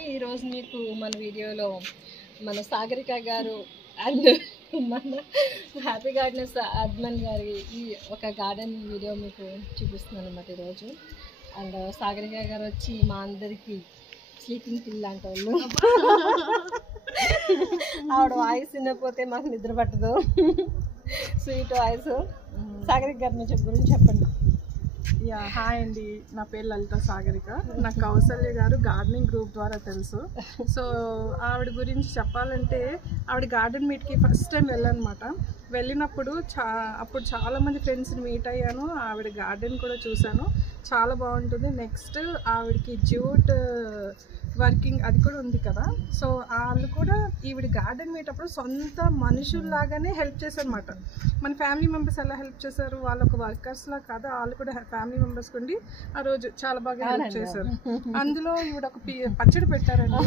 ఈరోజు మీకు మన వీడియోలో మన సాగరిక గారు అండ్ మన హ్యాపీ గార్డెన్స్ అడ్మన్ గారి ఈ ఒక గార్డెన్ వీడియో మీకు చూపిస్తున్నాను అన్నమాట ఈరోజు. అండ్ సాగరిక గారు వచ్చి మా అందరికీ స్లీపింగ్ పిల్ లాంటి వాళ్ళు. ఆవిడ వాయిస్ వినకపోతే మాకు నిద్ర పట్టదు. Sweet voice. సాగరిక గారు మీ గురించి చెప్పండి. హాయ్ అండి, నా పేరు లలిత సాగరిక. నాకు కౌసల్య గారు గార్డెనింగ్ గ్రూప్ ద్వారా తెలుసు. సో ఆవిడ గురించి చెప్పాలంటే, ఆవిడ గార్డెన్ మీట్కి ఫస్ట్ టైం వెళ్ళానమాట. వెళ్ళినప్పుడు అప్పుడు చాలామంది ఫ్రెండ్స్ని మీట్ అయ్యాను. ఆవిడ గార్డెన్ కూడా చూశాను, చాలా బాగుంటుంది. నెక్స్ట్ ఆవిడకి జ్యూట్ వర్కింగ్ అది కూడా ఉంది కదా. సో వాళ్ళు కూడా ఈవిడ గార్డెన్ మీటప్పుడు సొంత మనుషుల్లాగానే హెల్ప్ చేశారు అనమాట. మన ఫ్యామిలీ మెంబర్స్ ఎలా హెల్ప్ చేశారు, వాళ్ళు ఒక వర్కర్స్లా కాదు, వాళ్ళు కూడా ఫ్యామిలీ మెంబర్స్ ఉండి ఆ రోజు చాలా బాగా హెల్ప్ చేశారు. అందులో ఈవిడ ఒక పచ్చడి పెట్టారండి,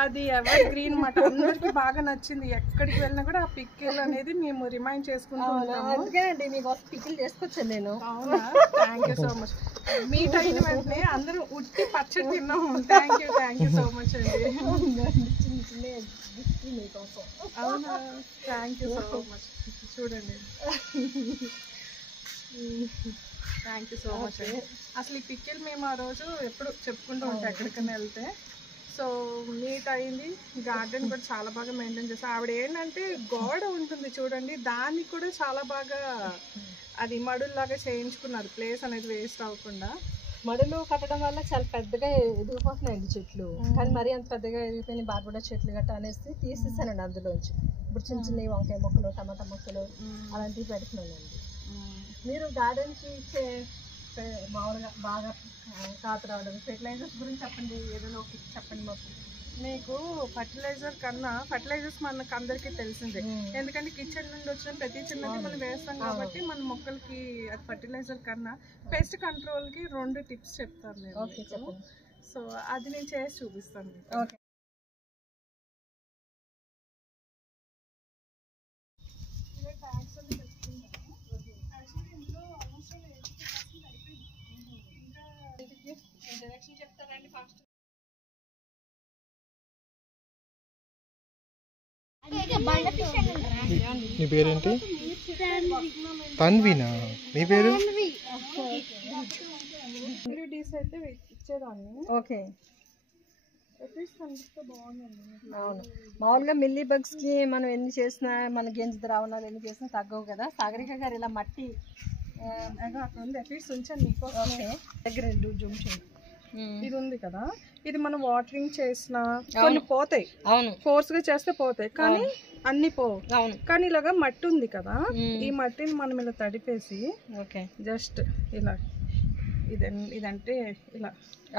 అది ఎవర్ గ్రీన్ మాట. అందరికి బాగా నచ్చింది. ఎక్కడికి వెళ్ళినా కూడా ఆ పికిల్ అనేది మేము రిమైండ్ చేసుకుంటూ ఉంటాము. పికిల్ చేసుకొచ్చాను నేను. అవునా, thank you so much. Meet అయిన వెంటనే అందరూ ఉట్టి పచ్చడి తిన్నాము. థ్యాంక్ యూ సో మచ్ అండి. అవునా, థ్యాంక్ యూ సో మచ్. చూడండి, థ్యాంక్ యూ సో మచ్ అండి. అసలు ఈ పికిల్ మేము ఆ రోజు ఎప్పుడు చెప్పుకుంటూ ఉంటాం ఎక్కడికైనా వెళ్తే. సో మీట్ అయింది. గార్డెన్ కూడా చాలా బాగా మెయింటైన్ చేస్తాం. ఆవిడ ఏంటంటే గోడ ఉంటుంది చూడండి, దాన్ని కూడా చాలా బాగా అది మడుల్లాగా చేయించుకున్నారు, ప్లేస్ అనేది వేస్ట్ అవ్వకుండా. మడులు కట్టడం వల్ల చాలా పెద్దగా ఎదిగిపోతున్నాయండి చెట్లు. కానీ మరీ అంత పెద్దగా ఎదిగిపోయిన బార్బడా చెట్లు గట్ట అనేసి తీసేసానండి అందులోంచి. ఇప్పుడు చిన్న చిన్న వంకాయ మొక్కలు, టమాటా మొక్కలు అలాంటివి పెడుతున్నానండి. మీరు గార్డెన్కి ఇచ్చే మామూలుగా బాగా కాత రావడం ఫెర్టిలైజర్స్ గురించి చెప్పండి, ఏదైనా ఒక చెప్పండి మాకు. మీకు ఫర్టిలైజర్ కన్నా ఫర్టిలైజర్స్ మనకు అందరికీ తెలిసిందే, ఎందుకంటే కిచెన్ నుండి వచ్చిన ప్రతి చిన్నది మనం వేస్తాం కాబట్టి మన మొక్కలకి అది ఫర్టిలైజర్ కన్నా పెస్ట్ కంట్రోల్కి 2 టిప్స్ చెప్తాను నేను. సో అది నేను చేసి చూపిస్తాను. ఓకే. ఇంట్రడక్షన్ చెప్తారండి ఫస్ట్. మీ పేరేంటి? తన్వినా మీ పేరు? అయితే ఇచ్చేదాన్ని. ఓకే, కనిపిస్తే బాగుందండి. అవును. మామూలుగా మిల్లీ బగ్స్కి మనం ఎన్ని చేసినా, మన గింజ ద్రావణాలు ఎన్ని చేసినా తగ్గవు కదా. సాగరిక గారు ఇలా మట్టి అక్కడ ఉంది, ఎఫీడ్స్ ఉంచాను మీకు. దగ్గర జూమ్ చేయండి. ఇది ఉంది కదా, ఇది మనం వాటరింగ్ చేసిన కొన్ని పోతాయి. అవును, ఫోర్స్ గా చేస్తే పోతాయి, కానీ అన్ని పోవు. అవును. కానీ ఇలాగా మట్టి ఉంది కదా, ఈ మట్టిని మనం ఇలా తడిపేసి ఓకే జస్ట్ ఇలా ఇదంటే ఇలా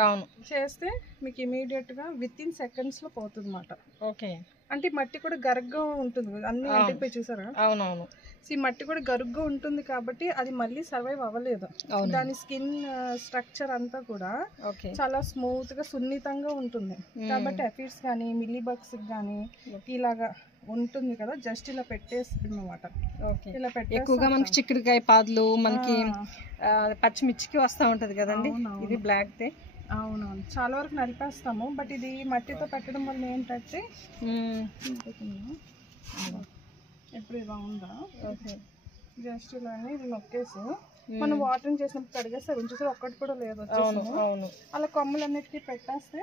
అవును చేస్తే మీకు ఇమీడియట్ గా విత్-ఇన్ సెకండ్స్ లో పోతుంది అన్నమాట. ఓకే. అంటే మట్టి కూడా గరుగ్గా ఉంటుంది, అన్ని అంటిపోయి చూసారా. అవునవును. ఈ మట్టి కూడా గరుగ్గా ఉంటుంది కాబట్టి అది మళ్ళీ సర్వైవ్ అవ్వలేదు. దాని స్కిన్ స్ట్రక్చర్ అంతా కూడా చాలా స్మూత్ గా సున్నితంగా ఉంటుంది. కాబట్టి ఎఫిడ్స్ కానీ మిల్లీ బగ్స్ కానీ ఇలాగా ఉంటుంది కదా, జస్ట్ ఇలా పెట్టేసుకున్నమాట. ఇలా పెట్టే ఎక్కువగా మనకి చిక్కుడుకాయ పాదులు, మనకి పచ్చిమిర్చికి వస్తూ ఉంటది కదండి, ఇది బ్లాక్ దే. అవునవును, చాలా వరకు నలిపేస్తాము. బట్ ఇది మట్టితో పెట్టడం వల్ల ఏంటంటే ఎప్పుడు ఇలా ఉందా, జస్ట్ ఇలానే ఇది నొక్కేసి మనం వాటరింగ్ చేసినప్పుడు కడిగేస్తే ఉంచేసి ఒక్కటి కూడా లేదు వచ్చేసి. అలా కొమ్మలన్నిటికీ పెట్టేస్తే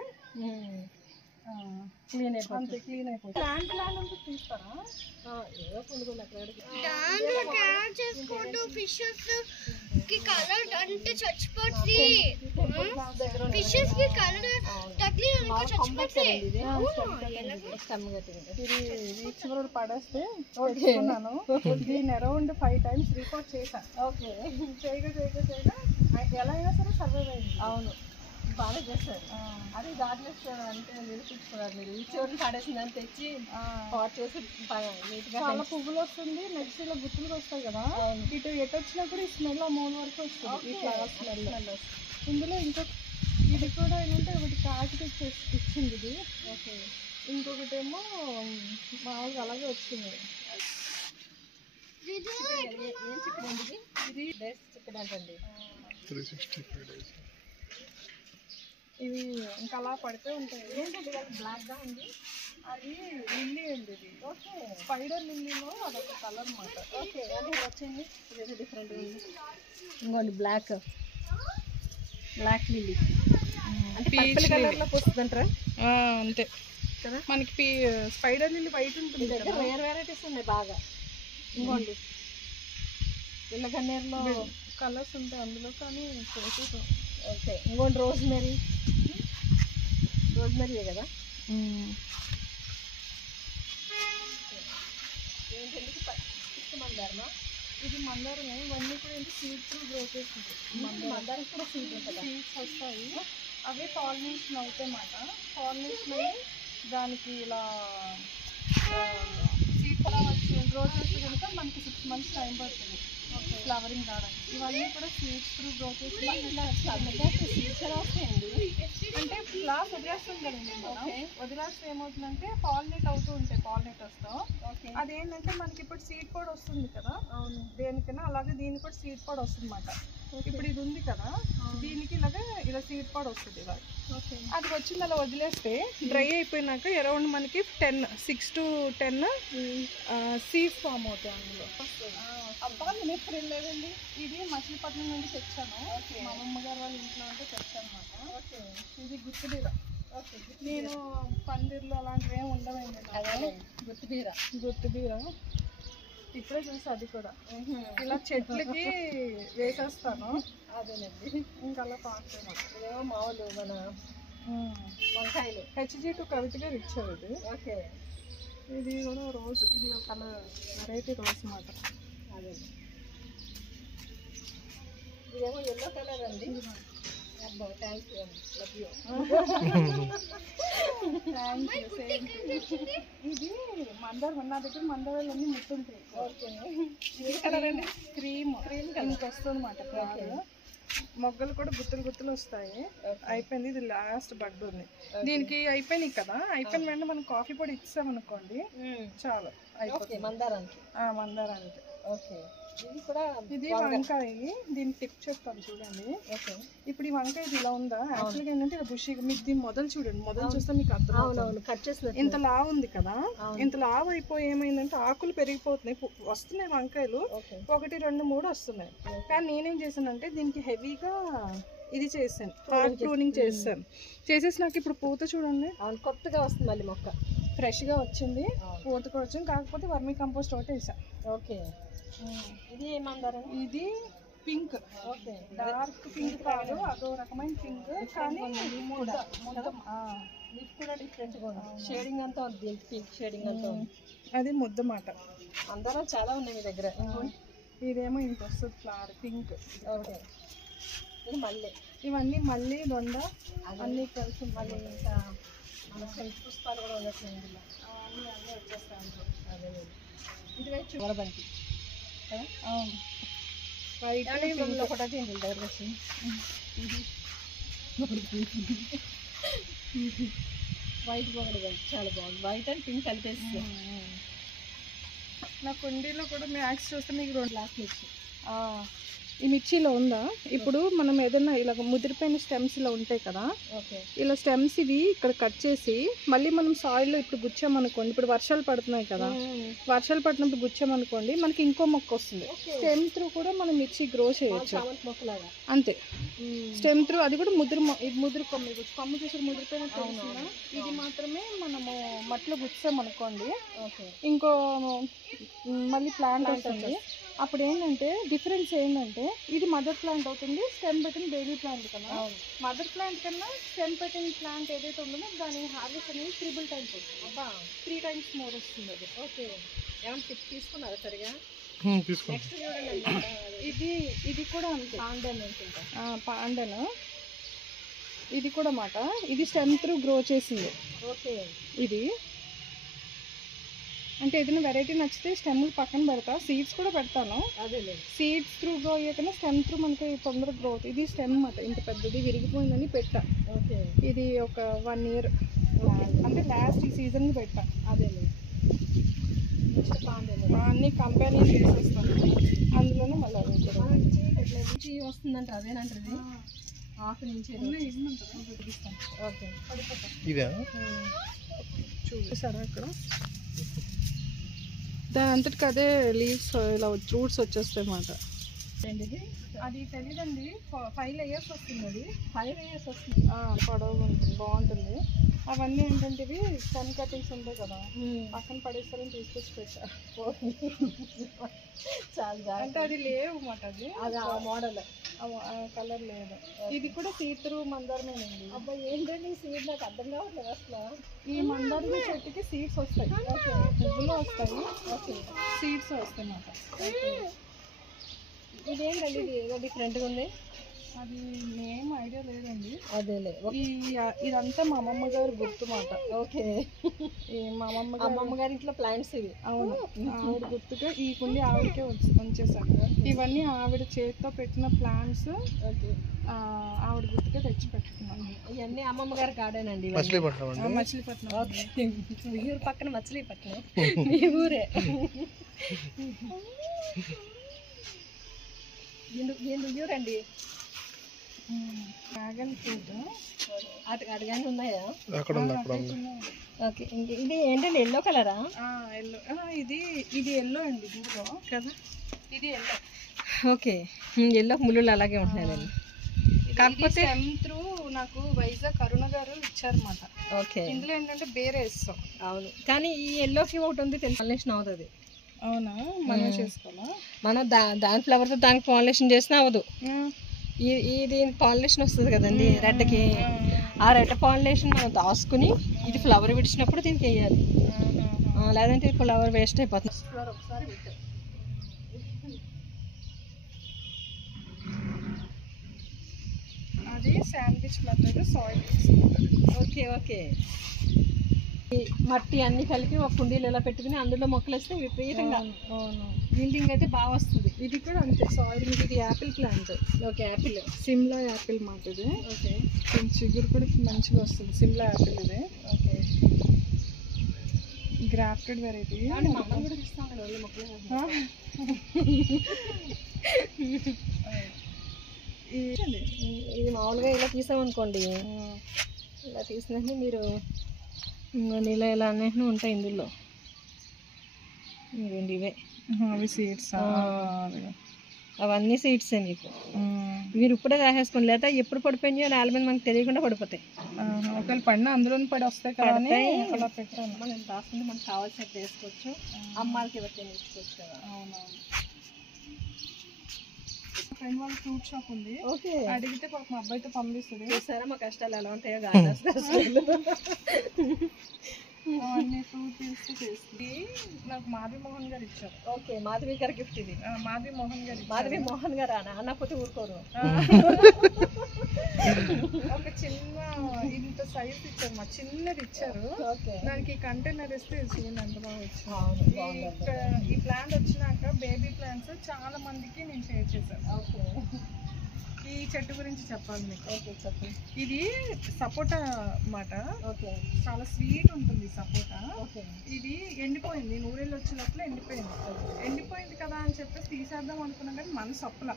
క్లీన్ అయిపోతుంది. క్లీన్ అయిపోతుంది. ప్లాంట్ అంతా తీస్తారా? ఫిషెస్ కి కలర్ అంటే చచ్చిపోతుంది. ఫిషెస్ కి కలర్ తగిలి చచ్చిపోతాయి. చివరి పడేస్తే తెచ్చుకున్నాను. దీన్ని అరౌండ్ 5 times రిపోర్ట్ చేశాను. ఓకే, చేయగా ఎలా అయినా సరే సర్వైవ్ అయింది. అవును, బాగా చేస్తారు. అది గార్డెన్స్ అంటే నిరూపించుకున్నారు మీరు. ఈ చివరిని పడేసిందని తెచ్చి పాట్ చేసి నీట్గా చాలా పువ్వులు వస్తుంది. నెక్స్ట్ ఇలా గుత్తులు వస్తాయి కదా, ఇటు ఎటు వచ్చినా కూడా ఈ స్మెల్ ఆ మూల వరకు వస్తుంది. ఈ ఫ్లవర్ స్మెల్. ఇందులో ఇది కూడా ఏంటంటే ఒకటి కాకి ఇచ్చింది ఇది. ఓకే, ఇంకొకటి ఏమో మామూలుగా అలాగే వచ్చింది. ఏం చికెన్ అండి ఇది? బేస్ చికెన్ అంటండి. 365 days. ఇవి ఇంకా అలా పడితే ఉంటాయి. ఏంటంటే బ్లాక్గా ఉంది. అది లిల్లీ అండి, ఇది ఓకే స్పైడర్ లిల్లీలో అదొక కలర్ అన్నమాట. ఓకే అంటే వచ్చింది ఇదేదో డిఫరెంట్ ఉంది. ఇంకోండి బ్లాక్ లిల్లీ అంటే పర్పుల్ కలర్లో వస్తుందంటారా? అంతే కదా. మనకి స్పైడర్ లిల్లీ వైట్ ఉంటుంది దగ్గర కదా. వేరే వెరైటీస్ ఉన్నాయి బాగా. ఇంకోండి పిల్ల గన్నేరులో కలర్స్ ఉంటాయి అందులో, కానీ ఫోటోస్. ఓకే ఇంకోండి రోజ్మెరీ కదా. ఏంటంటే ఇష్టమందారమా? ఇది మందారమే. ఇవన్నీ కూడా ఏంటి సీడ్ త్రూ గ్రోతెస్ ఉంటాయి. మందారం కూడా సీడ్ ఉంటుందా? సీడ్స్ వస్తాయి, అవే పాలినేషన్ అవుతాయి అన్నమాట. పాలినేషన్ అయ్యి దానికి ఇలా సీడ్ కూడా వచ్చి గ్రో చేస్తే కనుక మనకి 6 months టైం పడుతుంది ఫ్లవరింగ్ రావడానికి. ఇవన్నీ కూడా సీడ్స్ త్రూ గ్రో చేసి సీడ్స్ ఎలా వస్తాయండి? అంటే ఫ్లవర్స్ వదిలేస్తాం కదండి మనం. వదిలేస్తే ఏమవుతుందంటే పాలినేట్ అవుతూ ఉంటాయి పాలినేటర్స్తో. అదేంటంటే మనకి ఇప్పుడు సీడ్ కూడా వస్తుంది కదా. అవును. దేనికైనా అలాగే దీనికి కూడా సీడ్ కూడా వస్తుంది అన్నమాట. ఇప్పుడు ఇది ఉంది కదా, దీనికి ఇలా సీడ్ కూడా వస్తుంది ఇలా. అది వచ్చింది అలా వదిలేస్తే డ్రై అయిపోయినాక అరౌండ్ మనకి 6 to 10 సీడ్స్ ఫామ్ అవుతాయి అందులో. అబ్బా నేను ఎప్పుడు వెళ్ళలేదండి. ఇది మచిలీపట్నం నుండి తెచ్చాను, మా అమ్మమ్మ గారు వాళ్ళ ఇంట్లో అంటే తెచ్చాను అన్నమాట. ఇది గుత్తిబీర. నేను పందిర్లు అలాంటివి ఏమి ఉండవండి. అదే గుత్తిబీర ఇప్పుడే చూసి అది కూడా ఇలా చెట్లకి వేసేస్తాను. అదేనండి. ఇంకా అలా పాకుతాను. ఇదేమో మామూలు మన వంకాయలు. HG2 కవిత గారు ఇచ్చారు ఇది. ఓకే ఇది కూడా రోజ్, ఇది ఒక కలర్ వెరైటీ రోజ్ అన్నమాట. అదే ఇదేమో ఎల్లో కలర్ అండి. అబ్బా థ్యాంక్ యూ అండి, లవ్ యూ. ఇది మందారం, నా దగ్గర మందారాలు అన్నీ ముట్టుంటాయి. ఓకే ఇది కలర్ అండి, క్రీమ్ ఇంకా వస్తుంది అన్నమాట. మొగ్గలు కూడా గుత్తులు వస్తాయి. అయిపోయింది, ఇది లాస్ట్ బడ్ ఉంది. దీనికి అయిపోయినాయి కదా, అయిపోయిన వెంటనే మనం కాఫీ పొడి ఇచ్చామనుకోండి చాలు అయిపోతుంది మందారానికి. ఓకే ఇది కూడా ఇది వంకాయ. దీని టిప్ చెప్తాను చూడండి. ఇప్పుడు ఈ వంకాయ ఇది ఇలా ఉందా, యాక్చువల్గా ఏంటంటే ఇలా బుషిగా మీకు దీని మొదలు చూడండి, మొదలు చూస్తే మీకు అర్థం. అవునవును కట్ చేసిన ఇంత లావు ఉంది కదా, ఇంత లావు అయిపోయి ఏమైందంటే ఆకులు పెరిగిపోతున్నాయి, వస్తున్నాయి వంకాయలు 1, 2, 3 వస్తున్నాయి. కానీ నేనేం చేశానంటే దీనికి హెవీగా ఇది చేశాను, హార్డ్ ప్రూనింగ్ చేసేసి నాకు ఇప్పుడు పూత చూడండి కొత్తగా వస్తుంది, మళ్ళీ మొక్క ఫ్రెష్గా వచ్చింది, పూత కూడా వచ్చింది. కాకపోతే వర్మీ కంపోస్ట్ ఒకటి వేసాను. ఓకే ఇది ఏమంటారు? ఇది పింక్. ఓకే డార్క్ పింక్ కాదు, అదో రకమైన పింక్, కానీ లిప్ కూడా డిఫరెంట్గా ఉంది. షేడింగ్ అంతా ఉంది, పింక్ షేడింగ్ అంతా ఉంది. అది ముద్ద మాట. అందరూ చాలా ఉన్నాయి మీ దగ్గర. ఇదేమో ఇంత వస్తుంది ఫ్లవర్ పింక్. ఓకే ఇది మళ్ళీ ఇవన్నీ మళ్ళీ దొండ అన్నీ కలిసి మళ్ళీ ఇంకా మన పుష్పాలు కూడా ఉండట్లేదు ఇందులో. అన్నీ వచ్చేస్తాయి. అదే ఇది వచ్చి వరబంతి వైట్ ఒకటి దగ్గర వచ్చింది. వైట్ బాగుంది, చాలా బాగుంది. వైట్ అండ్ పింక్ కలిపేస్తుంది. నా కుండీలో కూడా మ్యాక్స్ చూస్తే మీకు 2 గ్లాస్ మిర్చి. ఈ మిర్చిలో ఉందా, ఇప్పుడు మనం ఏదైనా ఇలా ముదిరిపోయిన స్టెమ్స్ ఇలా ఉంటాయి కదా, ఇలా స్టెమ్స్ ఇవి ఇక్కడ కట్ చేసి మళ్ళీ మనం సాయిల్లో ఇప్పుడు గుచ్చామనుకోండి, ఇప్పుడు వర్షాలు పడుతున్నాయి కదా, వర్షాలు పడినప్పుడు గుచ్చామనుకోండి మనకి ఇంకో మొక్క వస్తుంది. స్టెమ్ త్రూ కూడా మనం మిర్చి గ్రో చేయొచ్చు అంతే. స్టెమ్ త్రూ అది కూడా ముదురు కొమ్ము చూసి ముదిరిపోయినట్టు. ఇది మాత్రమే మనము మట్టిలో గుచ్చామనుకోండి ఇంకో మళ్ళీ ప్లాంట్ వస్తుంది. అప్పుడు ఏంటంటే డిఫరెన్స్ ఏంటంటే ఇది మదర్ ప్లాంట్ అవుతుంది, స్టెమ్ పెట్టిన బేబీ ప్లాంట్ కదా. మదర్ ప్లాంట్ కన్నా స్టెమ్ పెట్టిన ప్లాంట్ ఏదైతే ఉందో దాని హార్వెస్ట్ అనేది 3 times వస్తుంది. 3 times మోర్ వస్తుంది అది. ఓకే ఏమైనా టిప్ తీసుకున్నారా సరిగా? నెక్స్ట్ ఇది కూడా అంతే, పాండన్. ఇది కూడా మాట, ఇది స్టెమ్ త్రూ గ్రో చేసింది. ఓకే ఇది అంటే ఏదైనా వెరైటీ నచ్చితే స్టెమ్లు పక్కన పెడతా, సీడ్స్ కూడా పెడతాను. సీడ్స్ త్రూ గ్రో అయ్యాకనే స్టెమ్ త్రూ మనకి తొందరగా గ్రోత్. ఇది స్టెమ్ అన్నమాట, ఇంత పెద్దది విరిగిపోయిందని పెట్టా. ఇది ఒక 1 year అంటే లాస్ట్ ఈ సీజన్కి పెట్టా. అన్ని కంపెనీ చేసేస్తాను అందులోనే మళ్ళీ వస్తుందంట. అదేనంటది హాఫ్ నుంచి ఓకే ఇదా చూసారా ఇక్కడ దాని అంతటికి అదే లీవ్స్ ఇలా రూట్స్ వచ్చేస్తాయి అన్నమాట. ఇది అది తెలియదండి, 5 layers వస్తుంది. అది 5 layers వస్తుంది. పొడవు ఉంటుంది, బాగుంటుంది. అవన్నీ ఏంటంటే ఇవి సన్ కటింగ్స్ ఉంటాయి కదా, పక్కన పడేస్తారని తీసుకొచ్చి పెట్టా. చాలా అంటే అది లేవు అన్నమాట, అది ఆ మోడల్ కలర్ లేదు. ఇది కూడా సీత్రూ మందారమేనండి. అబ్బా ఏంటండి సీడ్ నాకు అర్థం కావట్లేదు అసలు. ఈ మందారం చెట్టుకి సీడ్స్ వస్తాయి, పువ్వులు వస్తాయి, సీడ్స్ వస్తాయి అన్నమాట. ఇదేంటండి ఇది ఏదో డిఫరెంట్గా ఉంది, అది నేమ్ ఐడియా లేదండి. అదేలే ఇదంతా మా అమ్మమ్మ గారు గుర్తు మాట. ఓకే, మా అమ్మమ్మ గారి ఇంట్లో ప్లాంట్స్ ఇవి. అవును, ఆవిడ గుర్తుగా ఈ కుండి ఆవిడకే ఉంచేసాను. ఇవన్నీ ఆవిడ చేతితో పెట్టిన ప్లాంట్స్, ఆవిడ గుర్తుగా తెచ్చి పెట్టుకున్నాను. ఇవన్నీ అమ్మమ్మ గారి కాడేనండి. మచిలీపట్నం. మీ ఊరు పక్కన మచిలీపట్నం, మీ ఊరే. ఊరండి. డ్రాగన్ ఫ్రూట్ అటుగానే ఉన్నాయా? అక్కడ ఉంది, అక్కడ ఉంది. ఓకే, ఇది ఏంటండి ఎల్లో కలరా? ఎల్లో. ఇది ఎల్లో అండి దీంట్లో కదా, ఇది ఎల్లో. ఓకే, ఎల్లో ముళ్ళు అలాగే ఉంటున్నాయండి. కాకపోతే త్రూ నాకు వైజాగ్ కరుణ గారు ఇచ్చారన్నమాట. ఓకే, ఇందులో ఏంటంటే బేరే వేస్తాం. అవును, కానీ ఈ ఎల్లోకి ఒకటి ఉంది తెలుసు, పాలినేషన్ అవుతుంది. అవునా, మనం చేసుకోవాలా? మనం దాని ఫ్లవర్తో దానికి పాలినేషన్ చేసినా అవ్వదు. దీనికి పాలినేషన్ వస్తుంది కదండి రెడ్కి, ఆ రెడ్ పాలినేషన్ మనం దాచుకుని ఇది ఫ్లవర్ విడిచినప్పుడు దీనికి వేయాలి, లేదంటే ఫ్లవర్ వేస్ట్ అయిపోతుంది. ఒకసారి అది sandwich method, soil. Okay okay, మట్టి అన్ని కలిపి ఒక కుండీలు ఇలా పెట్టుకుని అందులో మొక్కలు వేస్తే విపరీతంగా బిల్డింగ్ అయితే బాగా వస్తుంది. ఇది కూడా అంతే, సాయిల్. ఇది apple plant. Okay, apple, Shimla apple మాట ఇది. ఓకే, చిగురు కూడా మంచిగా వస్తుంది, సిమ్లా యాపిల్ ఇది. Okay, grafted variety. మమ్మల్ని కూడా ఇస్తాం కదా మొక్కలు. ఇది మామూలుగా ఇలా తీసామనుకోండి, ఇలా తీసినట్టు మీరు ఇలా ఇలా అన్నీ ఉంటాయి ఇందులో. ఇవ్వండి ఇవే, అవి సీడ్స్. అవన్నీ సీడ్సే మీకు. మీరు ఇప్పుడే రాసేసుకోండి, లేదా ఎప్పుడు పడిపోయినాయో నేల మీద మనకు తెలియకుండా పడిపోతాయి. ఒకవేళ పడిన అందులో పడి వస్తాయి కదా, అలా పెట్టాను. మనం రాసుకుంటే మనకు కావాల్సినట్టు వేసుకోవచ్చు, అమ్మాలకి ఎవరికి నేర్చుకోవచ్చు కదా. అవునవును. ఫ్రెండ్ వాళ్ళ ఫ్రూట్ షాప్ ఉంది, ఓకే, అడిగితే పాపం అబ్బాయితో పంపిస్తుంది. చూసారా మా కష్టాలు ఎలా ఉంటాయో, గార్డెన్స్ కష్టాలు. అవన్నీ ఫ్రూట్ తీసుకు చేస్తుంది. నాకు మాధవి మోహన్ గారు ఇచ్చారు. ఓకే, మాధవి గారి గిఫ్ట్ ఇది. మాధవి మోహన్ గారు, మాధవి మోహన్ గారు అన్నపోతే ఊరుకోరు. ఒక చిన్న ఇంత సైజ్ ఇచ్చారు, మా చిన్నది ఇచ్చారు. దానికి కంటైనర్ ఇస్తే చూడండి ఎంత బాగా వచ్చింది. ఈ ప్లాంట్ వచ్చినాక బేబీ ప్లాంట్స్ చాలా మందికి నేను షేర్ చేశాను. ఓకే, ఈ చెట్టు గురించి చెప్పాలి మీకు. ఓకే చెప్పండి. ఇది సపోటా అన్నమాట. ఓకే, చాలా స్వీట్ ఉంటుంది సపోటా. ఓకే, ఇది ఎండిపోయింది, నూరేళ్ళు వచ్చినట్లు ఎండిపోయింది కదా అని చెప్పేసి తీసేద్దాం అనుకున్నాం, కానీ మనసు అప్పల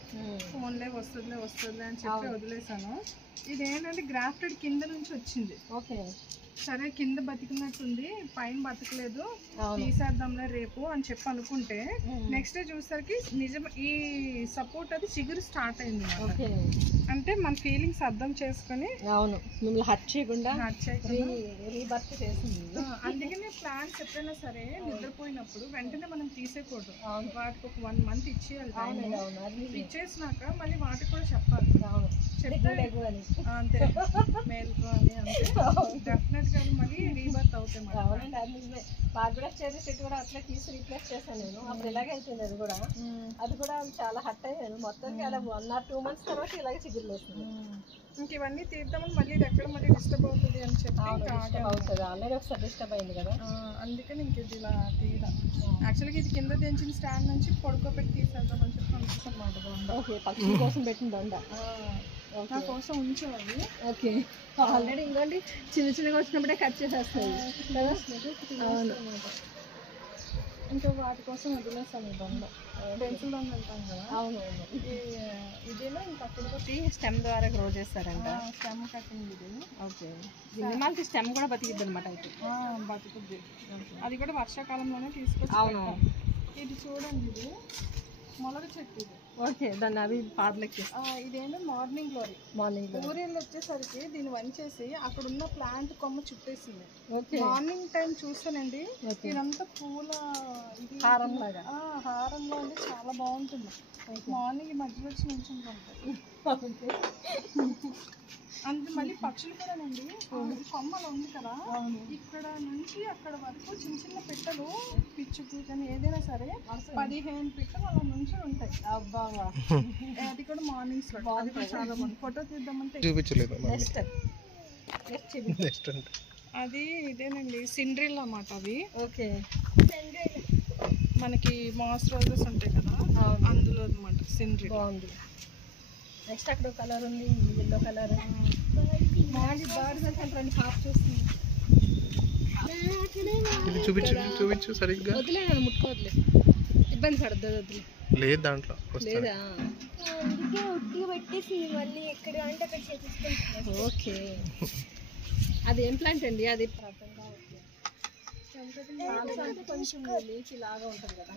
ఫోన్లే వస్తుందిలే అని చెప్పి వదిలేసాను. ఇది ఏంటంటే గ్రాఫ్టెడ్ కింద నుంచి వచ్చింది. ఓకే, సరే కింద బతికినట్టుంది, పైన బతకలేదు, తీసేద్దాంలే రేపు అని చెప్పి అనుకుంటే నెక్స్ట్ డే చూసరికి నిజం ఈ సపోర్ట్ అది చిగురు స్టార్ట్ అయింది. అంటే మన ఫీలింగ్స్ అర్థం చేసుకుని, అవును, మిమ్మల్ని హర్ట్ చేయకుండా రీబర్త్ చేసింది. అందుకనే ప్లాంట్స్ ఎప్పుడైనా సరే నిద్రపోయినప్పుడు వెంటనే మనం తీసేయకూడదు, వాటికి ఒక 1 month ఇచ్చేయాలి. ఇచ్చేసినాక మళ్ళీ వాటికి కూడా చెప్పాలి, చెప్తే అంతే మేలుకో అని, అంతే డెఫినెట్ గా మళ్ళీ రీబర్త్ అవుతాయి. అవునండి, అది నిజమే. బార్బడా చెర్రీ చెట్టు కూడా అట్లా తీసి రీప్లేస్ చేశాను నేను. అప్పుడు ఇలాగే అయిపోయింది, అది కూడా చాలా హర్ట్ అయ్యాను. మొత్తానికి అలా 1 or 2 months తర్వాత ఇలాగే చిగురులు వస్తుంది. ఇంక ఇవన్నీ తీద్దామని మళ్ళీ ఎక్కడ మళ్ళీ డిస్టర్బ్ అవుతుంది అని చెప్పి అవుతుంది, ఆల్రెడీ ఒకసారి డిస్టర్బ్ అయింది కదా, అందుకని ఇంక ఇది ఇలా తీయదా. యాక్చువల్గా ఇది కింద తెంచిన స్టాండ్ నుంచి పడుకోబెట్టి తీసేద్దామని చెప్పి అనిపిస్తుంది అన్నమాట. ఓకే, పక్షుల కోసం పెట్టిన దండ నా కోసం ఉంచేవాళ్ళు. ఓకే, ఆల్రెడీ ఇంకోండి చిన్నగా వచ్చినప్పుడే కట్ చేసేస్తాయి కదా. అవును, ఇంకా వాటి కోసం వదిలేసాను ఈ దొండ పెన్సిల్ దొండ అంటాం కదా. అవునవును. ఇదేనా ఇంకా అక్కడ స్టెమ్ ద్వారా గ్రో చేస్తారంట. స్టెమ్ కటింగ్ ఇది. ఓకే. దీని స్టెమ్ కూడా బతికిద్ది అనమాట అయితే. బతుకుద్ది. అది కూడా వర్షాకాలంలోనే తీసుకొచ్చి. అవును. ఇది చూడండి, ఇది మొలక చెట్టు ఇది. ఓకే. దాన్ని అవి పాటలకి ఇదేంటో మార్నింగ్ గ్లోరీ. ఊరిళ్ళు వచ్చేసరికి దీన్ని వంచేసి అక్కడ ఉన్న ప్లాంట్ కొమ్మ చుట్టేసింది. మార్నింగ్ టైం చూస్తానండి, ఇదంతా పూల ఇది హారం లాగా. హారంలో అంటే చాలా బాగుంటుంది. మార్నింగ్ మధ్యలో వచ్చి నుంచుంటుంది. అంతే. మళ్ళీ పక్షులు కూడానండి, కొమ్మలు ఉంది కదా, ఇక్కడ నుంచి అక్కడ వరకు చిన్న చిన్న పిట్టలు, పిచ్చుకు కానీ ఏదైనా సరే 15 పిట్టలు అలా నుంచి ఉంటాయి. అబ్బాగా అది కూడా మార్నింగ్స్ లో. అది కూడా చాలా బాగుంది. ఫోటో తీద్దామంటే చూపించలేదు. అది ఇదేనండి సిండ్రిల్ అన్నమాట అవి. ఓకే. మనకి మాస్ రోజెస్ ఉంటాయి కదా, అందులో అన్నమాట సిండ్రిల్. బాగుంది. నెక్స్ట్ అక్కడ కలర్ ఉంది, ఎల్లో కలర్. చూపించు సరిగ్గా. వదిలే, ముట్టుకోవద్లే, ఇబ్బంది పడద్దు. వదిలే లేదు దాంట్లో లేదా. మళ్ళీ ఎక్కడ అంటే అక్కడ చేపిస్తాను. ఓకే. అది ఏం ప్లాంట్ అండి? అది కొంచెం లీచి లాగా ఉంటుంది కదా.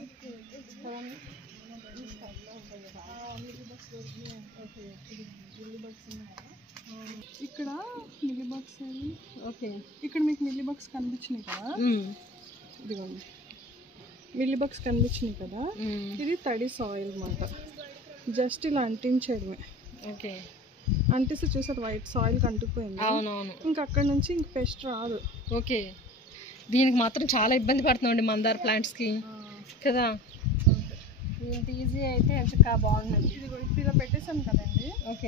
ఇక్కడ మిల్లీ బగ్స్. ఓకే. ఇక్కడ మీకు మిల్లీ బగ్స్ కనిపించినాయి కదా, ఇదిగోండి మిల్లీ బగ్స్ కనిపించినాయి కదా. ఇది తడి సాయిల్ అన్నమాట. జస్ట్ ఇలా అంటించడమే. ఓకే. అంటిస్తే చూసారు వైట్ సాయిల్ కంటుకుపోయింది. అవునవును. ఇంకా అక్కడ నుంచి ఇంక పెస్ట్ రాదు. ఓకే. దీనికి మాత్రం చాలా ఇబ్బంది పడుతున్నామండి మందార ప్లాంట్స్కి కదా. ఇంత ఈజీ అయితే ఎంచక్క బాగుందండి. ఇది ఇలా పెట్టేసాను కదండి.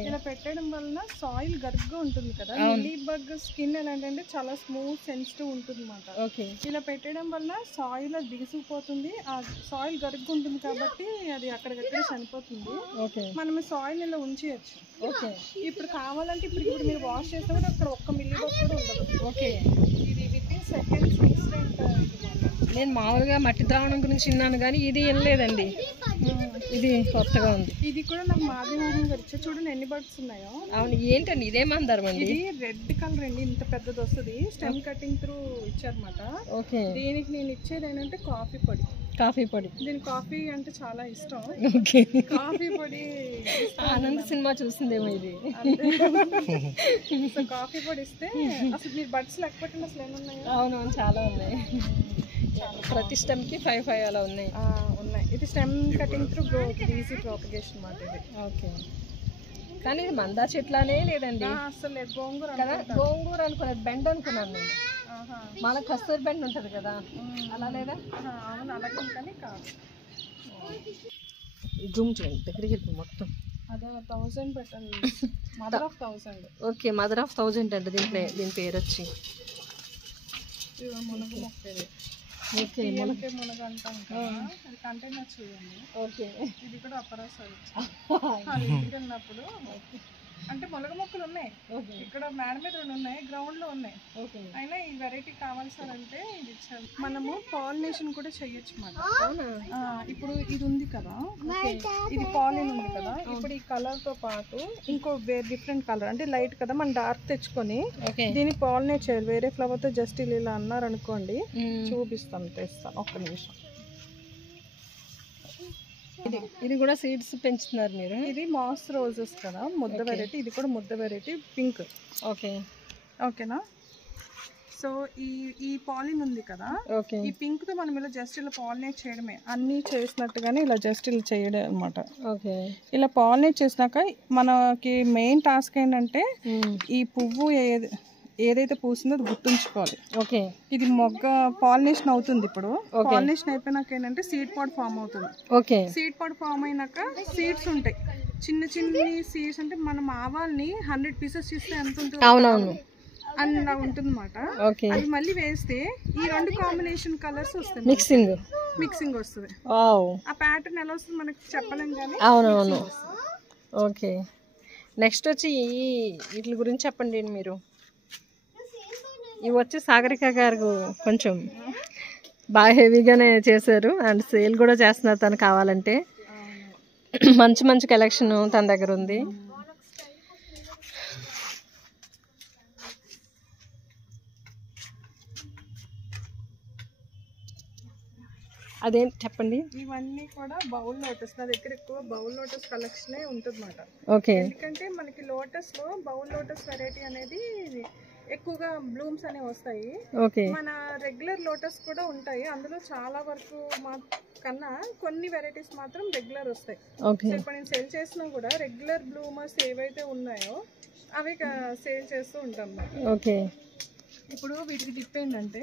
ఇలా పెట్టడం వలన సాయిల్ గరుగ్గా ఉంటుంది కదా. మిల్లీ బగ్ స్కిన్ ఎలాంటంటే చాలా స్మూత్ సెన్సిటివ్ ఉంటుంది అన్నమాట. ఓకే. ఇలా పెట్టడం వలన సాయిల్ అది దిగిసిపోతుంది. ఆ సాయిల్ గరుగ్గా ఉంటుంది కాబట్టి అది అక్కడికక్కడే చనిపోతుంది. ఓకే. మనం సాయిల్ ఇలా ఉంచేయచ్చు. ఓకే. ఇప్పుడు కావాలంటే ఇప్పుడు మీరు వాష్ చేస్తే కూడా అక్కడ ఒక్క మిల్లీ బగ్ కూడా ఉండదు. ఓకే. ఇది వితిన్ సెకండ్స్ ఇన్స్టెంట్. నేను మామూలుగా మట్టి ద్రావణం గురించి విన్నాను కానీ ఇది వినలేదండి. ఇది కొత్తగా ఉంది. ఇది కూడా నాకు మాధవమోహన్ గారు ఇచ్చా. చూడండి ఎన్ని బర్డ్స్ ఉన్నాయో. అవును. ఏంటండి ఇదే మందారం అండి? ఇది రెడ్ కలర్ అండి, ఇంత పెద్దది వస్తుంది. స్టెమ్ కటింగ్ త్రూ ఇచ్చారన్నమాట. ఓకే. దీనికి నేను ఇచ్చేది ఏంటంటే కాఫీ పొడి. కాఫీ పొడి. దీని కాఫీ అంటే చాలా ఇష్టం. ఓకే. కాఫీ పొడి ఆనంద్ సినిమా చూసిందేమో ఇది. సో కాఫీ పొడి ఇస్తే అసలు మీరు బర్డ్స్ లేకపోతే అసలు ఏమున్నాయి? అవునవును, చాలా ఉన్నాయి. ప్రతి స్టెమ్కి 5 అలా ఉన్నాయి. ఇది stem cutting through growth, easy propagation అన్నమాట ఇది. ఓకే. కానీ ఇది మందార చెట్లానే లేదండి. అసలు గోంగూర కదా. గోంగూర అనుకున్నాను, బెండ్ అనుకున్నాను నేను. మన కస్తూరి బెండ్ ఉంటుంది కదా, అలా లేదా? అవును, అలాగే కానీ కాదు. జూమ్ చేయండి, దగ్గరికి వెళ్తాం మొత్తం. అదే 1000 పెట్టండి. Mother of 1000. Okay. Mother of 1000 అండి దీని పేరు వచ్చి. మునగ మొక్క. ఓకే. మునగ అంటాం కదా, అది కంటైనర్ చూడండి. ఓకే. ఇది కూడా అపరాసాలు ఇంటికి వెళ్ళినప్పుడు. అంటే మునగ మొక్కలు ఉన్నాయి ఇక్కడ, మేడ మీద 2 ఉన్నాయి, గ్రౌండ్ లో ఉన్నాయి. అయినా ఈ వెరైటీ కావాలి సార్ అంటే ఇది ఇచ్చారు. మనము పాలినేషన్ కూడా చెయ్యొచ్చు అన్నమాట. ఇప్పుడు ఇది ఉంది కదా, ఇది పాలిన్ ఉంది కదా. ఇప్పుడు ఈ కలర్ తో పాటు ఇంకో డిఫరెంట్ కలర్ అంటే లైట్ కదా, మనం డార్క్ తెచ్చుకొని దీన్ని పాలినేట్ చేయాలి. వేరే ఫ్లవర్ తో జస్ట్ ఇలా అన్నారు అనుకోండి, చూపిస్తాను, తెస్తాను, ఒక్క నిమిషం. ఇది కూడా సీడ్స్ పెంచుతున్నారు మీరు? ఇది మాస్ రోజెస్ కదా, ముద్ద వెరైటీ. ఇది కూడా ముద్ద వెరైటీ, పింక్. ఓకే. ఓకేనా. సో ఈ పాలిన్ ఉంది కదా, ఈ పింక్ తో మనం ఇలా జస్ట్ ఇలా పాలినేట్ చేయడమే. అన్ని చేసినట్టుగానే ఇలా జస్ట్ ఇలా చేయడం అన్నమాట. ఓకే. ఇలా పాలినేట్ చేసినాక మనకి మెయిన్ టాస్క్ ఏంటంటే ఈ పువ్వు ఏదైతే పూసిందో అది గుర్తుంచుకోవాలి. ఓకే. ఇది మొగ్గ పాలినేషన్ అవుతుంది. ఇప్పుడు పాలినేషన్ అయిపోయినాక ఏంటంటే సీడ్ పాడ్ ఫామ్ అవుతుంది. ఓకే. సీడ్ పాడ్ ఫామ్ అయినాక సీడ్స్ ఉంటాయి, చిన్న చిన్న సీడ్స్. అంటే మనం ఆవాల్ని 100 పీసెస్ చేస్తే ఎంత ఉంటుంది? అవునవును, అలా ఉంటుంది అన్నమాట. అది మళ్ళీ వేస్తే ఈ 2 కాంబినేషన్ కలర్స్ వస్తాయి, మిక్సింగ్ వస్తుంది. ఆ ప్యాటర్న్ ఎలా వస్తుంది మనకి చెప్పలేం కానీ. అవునవును. ఓకే. నెక్స్ట్ వచ్చి వీటి గురించి చెప్పండి మీరు. ఇవి వచ్చి సాగరిక గారు కొంచెం బాగా హెవీగానే చేశారు అండ్ సేల్ కూడా చేస్తున్నారు తను కావాలంటే. మంచి మంచి కలెక్షన్ తన దగ్గర ఉంది. అదేం చెప్పండి. ఇవన్నీ కూడా బౌల్ లోటస్. నా దగ్గర ఎక్కువ బౌల్ లోటస్ కలెక్షనే ఉంటుందన్నమాట. ఓకే. ఎందుకంటే మనకి లోటస్ లో బౌల్ లోటస్ వెరైటీ అనేది ఎక్కువగా బ్లూమ్స్ అనేవి వస్తాయి. ఓకే. మన రెగ్యులర్ లోటస్ కూడా ఉంటాయి, అందులో చాలా వరకు కన్నా కొన్ని వెరైటీస్ మాత్రం రెగ్యులర్ వస్తాయి. ఓకే. ఇప్పుడు నేను సేల్ చేసినా కూడా రెగ్యులర్ బ్లూమర్స్ ఏవైతే ఉన్నాయో అవి సేల్ చేస్తూ ఉంటాం. ఓకే. ఇప్పుడు వీటికి టిప్ ఏంటంటే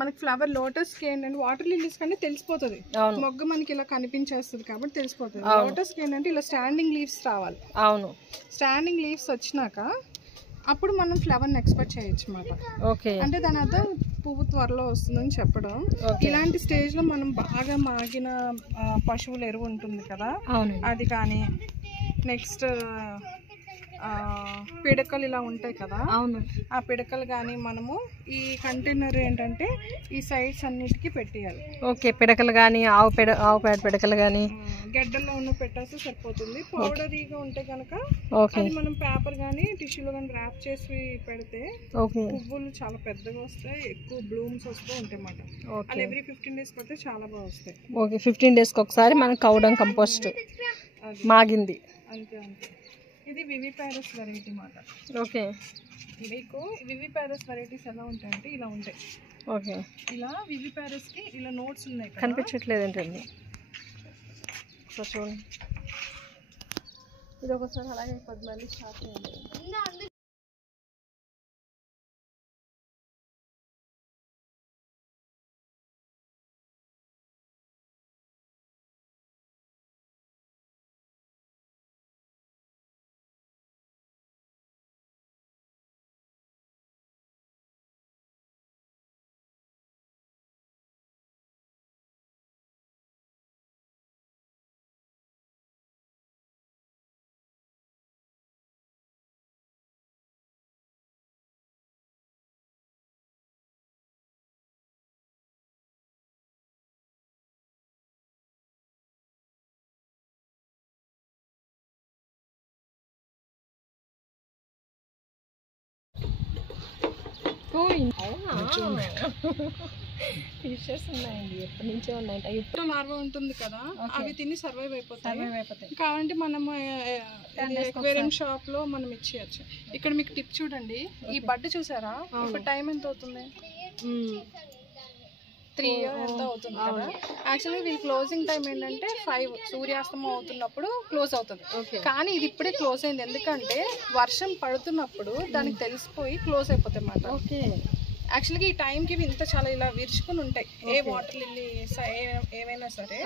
మనకి ఫ్లవర్ లోటస్ కి ఏంటంటే వాటర్ లిల్లీస్ కానీ తెలిసిపోతుంది, మొగ్గ మనకి ఇలా కనిపించేస్తుంది కాబట్టి తెలిసిపోతుంది. లోటస్ కి ఏంటంటే ఇలా స్టాండింగ్ లీవ్స్ రావాలి. అవును. స్టాండింగ్ లీవ్స్ వచ్చినాక అప్పుడు మనం ఫ్లవర్ని ఎక్స్పెక్ట్ చేయొచ్చు అన్నమాట. ఓకే. అంటే దాని అర్థం పువ్వు త్వరలో వస్తుందని చెప్పడం. ఇలాంటి స్టేజ్ లో మనం బాగా మాగిన పశువుల ఎరువు ఉంటుంది కదా, అది కానీ నెక్స్ట్ పిడకలు ఇలా ఉంటాయి కదా, అవును, ఆ పిడకలు కానీ మనము ఈ కంటైనర్ ఏంటంటే ఈ సైడ్స్ అన్నిటికీ పెట్టేయాలి. ఓకే. పిడకలు కానీ ఆవు పేడ పిడకలు కానీ గడ్డల్లో ఉన్న పెట్టేస్తే సరిపోతుంది. పౌడరీగా ఉంటే కనుక అది మనం పేపర్ కానీ టిష్యూలో కానీ ర్యాప్ చేసి పెడితే పువ్వులు చాలా పెద్దగా వస్తాయి, ఎక్కువ బ్లూమ్స్ వస్తూ ఉంటాయి అన్నమాట. అలా ఎవ్రీ 15 days పెడితే చాలా బాగా వస్తాయి. ఓకే. 15 daysకి ఒకసారి మనం కౌడం కంపోస్ట్ మాగింది. అంతే అంతే. ఇది వివిపారస్ వెరైటీ అన్నమాట. ఓకే. మీకు వివిపారస్ వెరైటీస్ ఎలా ఉంటాయంటే ఇలా ఉంటాయి. ఓకే. ఇలా వివిపారస్ కి ఇలా నోట్స్ ఉన్నాయి, కనిపించట్లేదు ఏంటండి చూడండి. ఇది ఒకసారి అలాగే 10 మళ్ళీ స్టార్ట్ చేయండి. ఫిషెస్ ఉన్నాయండి, ఎప్పటి నుంచో ఉన్నాయి. ఇప్పుడు లార్వా ఉంటుంది కదా, అవి తిని సర్వైవ్ అయిపోతాయి. కాబట్టి మనం ఎక్వేరియం షాప్ లో మనం ఇచ్చేయచ్చు. ఇక్కడ మీకు టిప్ చూడండి, ఈ బడ్ చూసారా, ఇప్పుడు టైం ఎంత అవుతుంది? 3 ఎంత అవుతుంది కదా. యాక్చువల్లీ వీళ్ళ క్లోజింగ్ టైం ఏంటంటే 5 సూర్యాస్తమం అవుతున్నప్పుడు క్లోజ్ అవుతుంది. కానీ ఇది ఇప్పుడే క్లోజ్ అయింది, ఎందుకంటే వర్షం పడుతున్నప్పుడు దానికి తెలిసిపోయి క్లోజ్ అయిపోతాయి అన్నమాట. ఓకే. యాక్చువల్గా ఈ టైంకి ఇవి ఇంత చాలా ఇలా విరుచుకుని ఉంటాయి, ఏ వాటర్ లిల్లీ ఏమైనా సరే.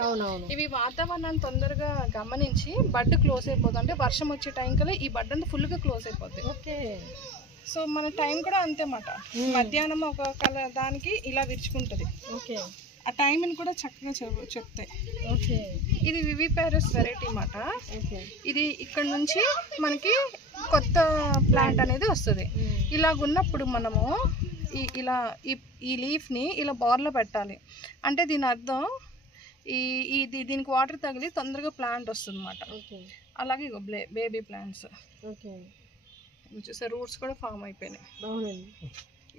ఇవి వాతావరణాన్ని తొందరగా గమనించి బడ్ క్లోజ్ అయిపోతుంది. అంటే వర్షం వచ్చే టైం కల్లా ఈ బడ్ అంతా ఫుల్గా క్లోజ్ అయిపోతుంది. ఓకే. సో మన టైం కూడా అంతే అన్నమాట. మధ్యాహ్నం ఒక దానికి ఇలా విరుచుకుంటుంది. ఓకే. ఆ టైంని కూడా చక్కగా చెప్తాయి. ఓకే. ఇది వివిపారస్ వెరైటీ అన్నమాట. ఇది ఇక్కడ నుంచి మనకి కొత్త ప్లాంట్ అనేది వస్తుంది. ఇలాగున్నప్పుడు మనము ఇలా ఈ లీఫ్ని ఇలా బార్లో పెట్టాలి. అంటే దీని అర్థం దీనికి వాటర్ తగిలి తొందరగా ప్లాంట్ వస్తుంది అన్నమాట. అలాగే బేబీ ప్లాంట్స్ చూసే రూట్స్ కూడా ఫామ్ అయిపోయినాయి.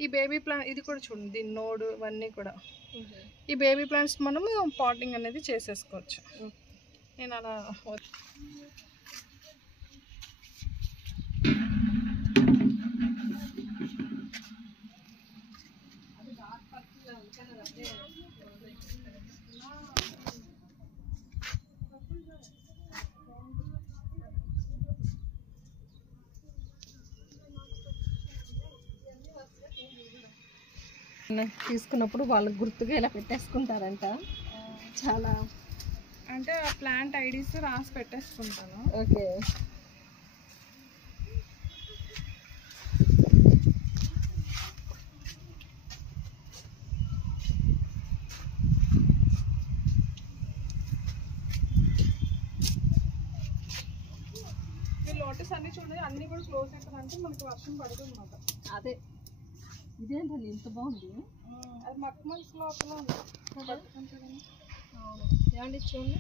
ఈ బేబీ ప్లాంట్ ఇది కూడా చూడండి, దీని నోడు ఇవన్నీ కూడా. ఈ బేబీ ప్లాంట్స్ మనము పాటింగ్ అనేది చేసేసుకోవచ్చు. నేను అలా తీసుకున్నప్పుడు వాళ్ళకి గుర్తుగా ఇలా పెట్టేసుకుంటారంట. చాలా అంటే ఆ ప్లాంట్ ఐడీస్ రాసి పెట్టేసుకుంటాను. ఓకే. లోటస్ అన్ని చూడండి, అన్ని కూడా క్లోజ్ అయిపోయిందంటే మనకి వర్షం పడుతుంది అన్నమాట. అదే ఇదేంటండి ఇంత బాగుంది? అది మక్మల్స్ లోపల ఉంది. అవును, ఏమండి చూడండి.